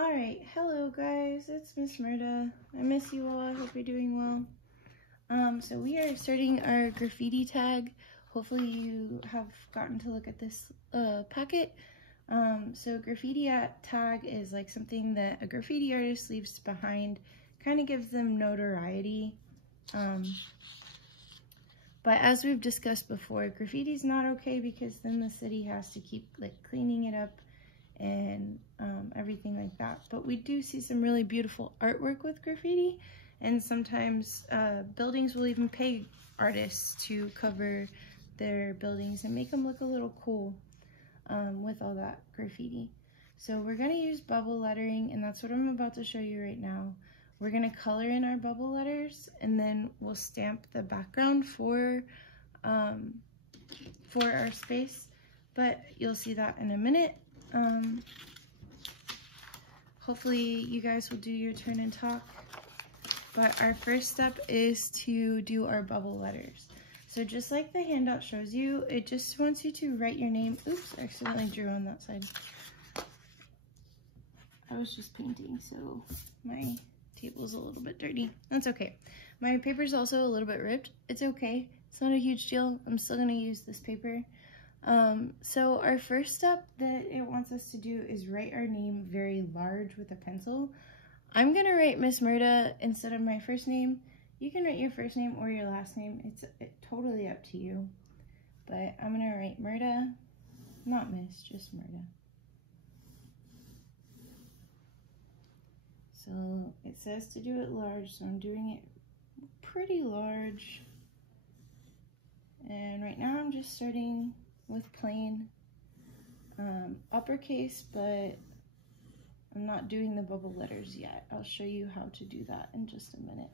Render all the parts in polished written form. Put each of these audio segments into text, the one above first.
Alright, hello guys, it's Miss Murda. I miss you all, I hope you're doing well. So we are starting our graffiti tag. Hopefully you have gotten to look at this packet. So graffiti tag is like something that a graffiti artist leaves behind, kind of gives them notoriety. But as we've discussed before, graffiti is not okay because then the city has to keep like cleaning it up and everything like that. But we do see some really beautiful artwork with graffiti, and sometimes buildings will even pay artists to cover their buildings and make them look a little cool with all that graffiti. So we're going to use bubble lettering, and that's what I'm about to show you right now. We're going to color in our bubble letters, and then we'll stamp the background for our space, but you'll see that in a minute. Hopefully you guys will do your turn and talk, but our first step is to do our bubble letters. So just like the handout shows you, it just wants you to write your name. Oops, I accidentally drew on that side. I was just painting, so my table's a little bit dirty. That's okay. My paper's also a little bit ripped. It's okay. It's not a huge deal. I'm still gonna use this paper. So our first step that it wants us to do is write our name very large with a pencil. I'm gonna write Miss Murda instead of my first name. You can write your first name or your last name. It's totally up to you. But I'm gonna write Murda, not Miss, just Murda. So it says to do it large, so I'm doing it pretty large. And right now I'm just starting with plain uppercase, but I'm not doing the bubble letters yet. I'll show you how to do that in just a minute.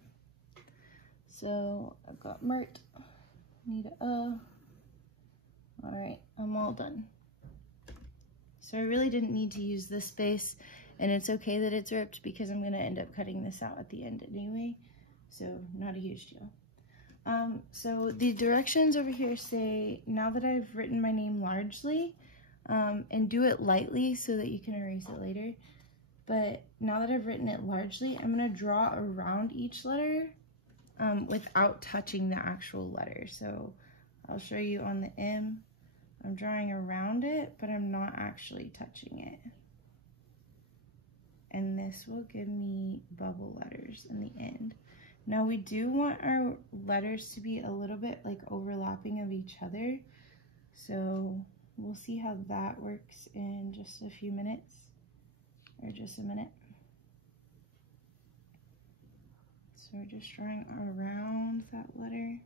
So I've got Mert, need a all right, I'm all done. So I really didn't need to use this space, and it's okay that it's ripped because I'm gonna end up cutting this out at the end anyway, so not a huge deal. So the directions over here say, now that I've written my name largely, and do it lightly so that you can erase it later, but now that I've written it largely, I'm gonna draw around each letter without touching the actual letter. So I'll show you on the M, I'm drawing around it, but I'm not actually touching it. And this will give me bubble letters in the end. Now we do want our letters to be a little bit like overlapping of each other. So we'll see how that works in just a few minutes, or just a minute. So we're just drawing around that letter.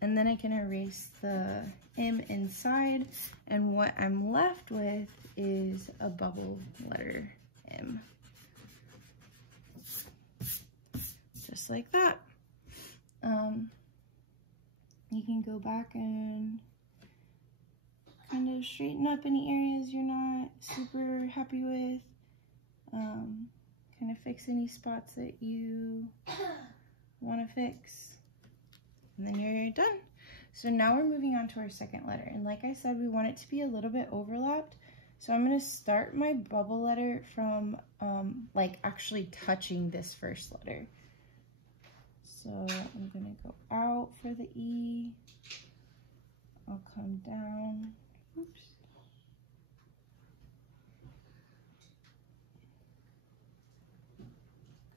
And then I can erase the M inside, and what I'm left with is a bubble letter M. Just like that. You can go back and kind of straighten up any areas you're not super happy with. Kind of fix any spots that you want to fix. And then you're done. So now we're moving on to our second letter. And like I said, we want it to be a little bit overlapped. So I'm going to start my bubble letter from like actually touching this first letter. So I'm going to go out for the E. I'll come down. Oops.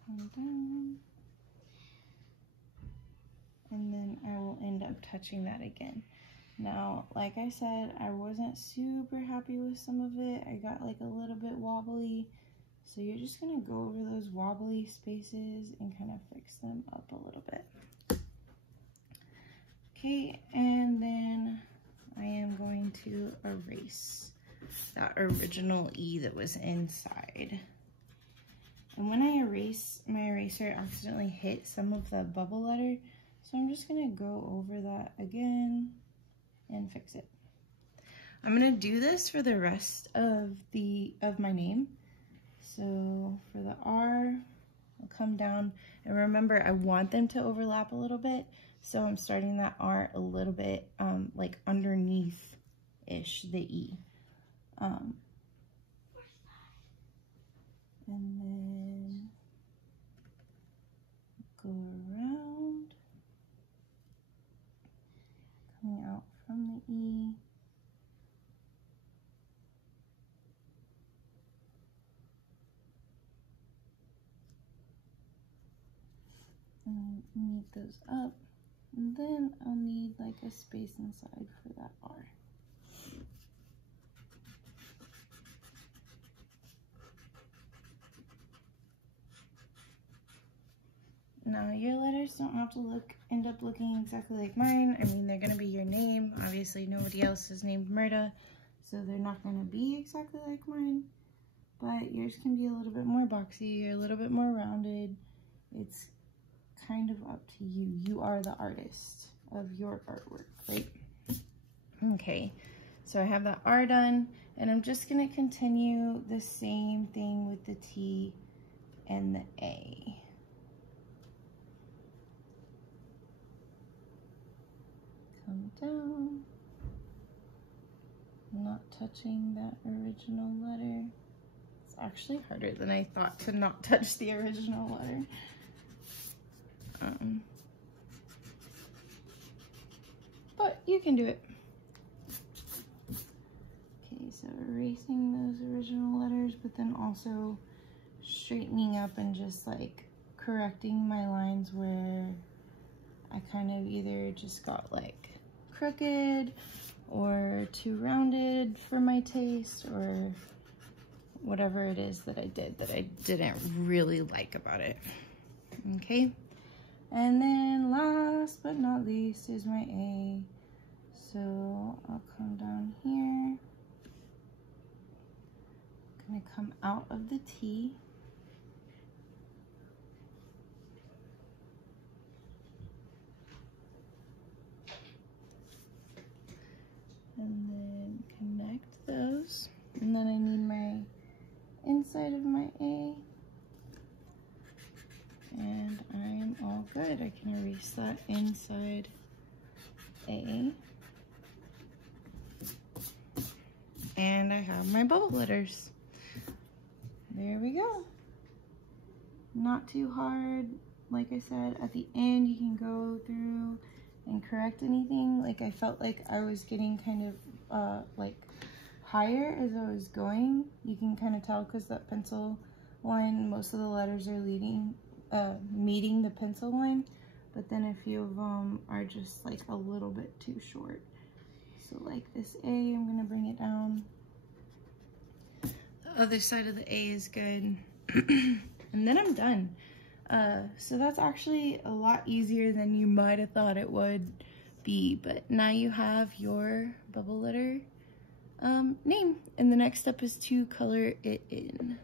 Come down. And then I will end up touching that again. Now, like I said, I wasn't super happy with some of it. I got like a little bit wobbly. So you're just gonna go over those wobbly spaces and kind of fix them up a little bit. Okay, and then I am going to erase that original E that was inside. And when I erase, my eraser accidentally hit some of the bubble letter. So I'm just gonna go over that again and fix it. I'm gonna do this for the rest of my name. So for the R, I'll come down, and remember I want them to overlap a little bit. So I'm starting that R a little bit like underneath-ish the E. and meet those up. And then I'll need like a space inside for that R. Now your letters don't have to end up looking exactly like mine. I mean, they're gonna be your name. Obviously nobody else is named Myrta, so they're not gonna be exactly like mine. But yours can be a little bit more boxy, a little bit more rounded. It's kind of up to you. You are the artist of your artwork, right? Okay, so I have that R done, and I'm just gonna continue the same thing with the T and the A. Come down, not touching that original letter. It's actually harder than I thought to not touch the original letter. But you can do it. Okay, so erasing those original letters, but then also straightening up and just like correcting my lines where I kind of either just got like crooked or too rounded for my taste, or whatever it is that I did that I didn't really like about it. Okay, and then last but not least is my A. So I'll come down here. I'm gonna come out of the T. And then connect those. And then I need my inside of my A. And I am all good. I can erase that inside A. And I have my bubble letters. There we go. Not too hard. Like I said, at the end you can go through and correct anything. Like I felt like I was getting kind of like higher as I was going. You can kind of tell because that pencil line, most of the letters are meeting the pencil line, but then a few of them are just like a little bit too short. So like this A, I'm gonna bring it down. The other side of the A is good. And then I'm done. So that's actually a lot easier than you might have thought it would be, but now you have your bubble letter name, and the next step is to color it in.